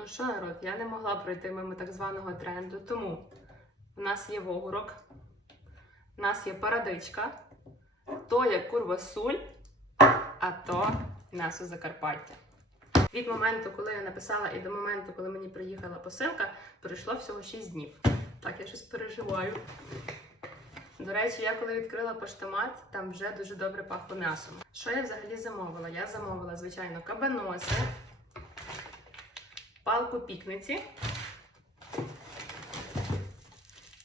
Ну що, народ, я не могла пройти мимо так званого тренду, тому в нас є вогурок, в нас є парадичка, то є курвасуль, а то м'ясо Закарпаття. Від моменту, коли я написала, і до моменту, коли мені приїхала посилка, пройшло всього 6 днів. Так, я щось переживаю. До речі, я коли відкрила поштомат, там вже дуже добре пахло м'ясом. Що я взагалі замовила? Я замовила, звичайно, кабаноси, палку пікниці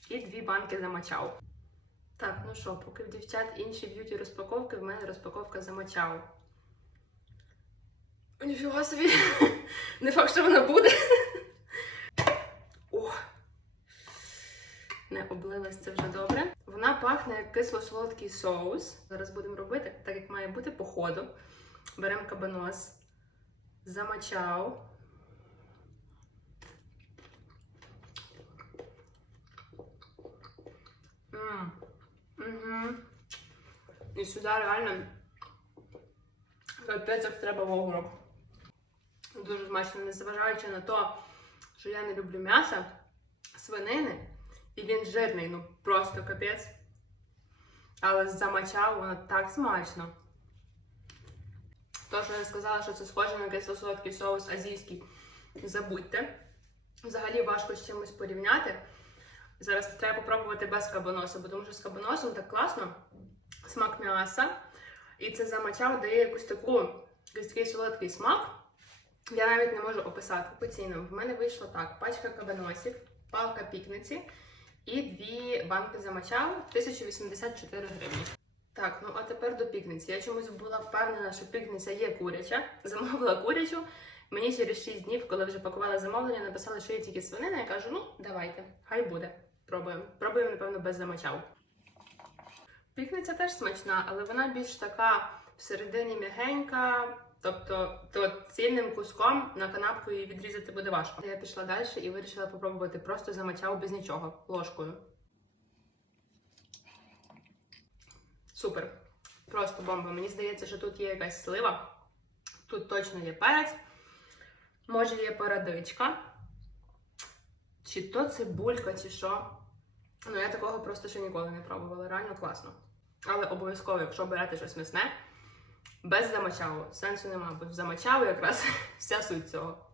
і дві банки замачау. Так, ну що, поки в дівчат інші б'юті розпаковки, в мене розпаковка замачау. Ніфіга собі! Не факт, що вона буде. О! Не облилась це вже добре. Вона пахне як кисло-солодкий соус. Зараз будемо робити, так як має бути по ходу. Беремо кабанос, замачау. М. І сюди реально капець як треба вогру. Дуже смачно, незважаючи на те, що я не люблю м'ясо, свинини, і він жирний, ну просто капець. Але замачав воно так смачно. То, що я сказала, що це схоже на кисло-солодкий соус азійський, забудьте. Взагалі важко з чимось порівняти. Зараз треба попробувати без кабаносу, бо тому що з кабаносом так класно. Смак м'яса. І це замачав дає якусь таку, такий солодкий смак. Я навіть не можу описати по цінам. В мене вийшло так: пачка кабаносів, палка пікниці і дві банки замачав 1084 гривні. Так, ну а тепер до пікниці. Я чомусь була впевнена, що пікниця є куряча. Замовила курячу. Мені через 6 днів, коли вже пакувала замовлення, написали, що є тільки свинина. Я кажу, ну давайте, хай буде. Пробуємо. Пробуємо, напевно, без замачав. Пікниця теж смачна, але вона більш така всередині м'ягенька. Тобто, то цільним куском на канапку її відрізати буде важко. Я пішла далі і вирішила попробувати просто замачав без нічого ложкою. Супер. Просто бомба. Мені здається, що тут є якась слива. Тут точно є перець. Може, є парадичка. Чи то цибулька, чи що. Ну, я такого просто ще ніколи не пробувала. Реально класно. Але обов'язково, якщо берете щось м'ясне, без замочаву. Сенсу нема, бо в замочаву якраз вся суть цього.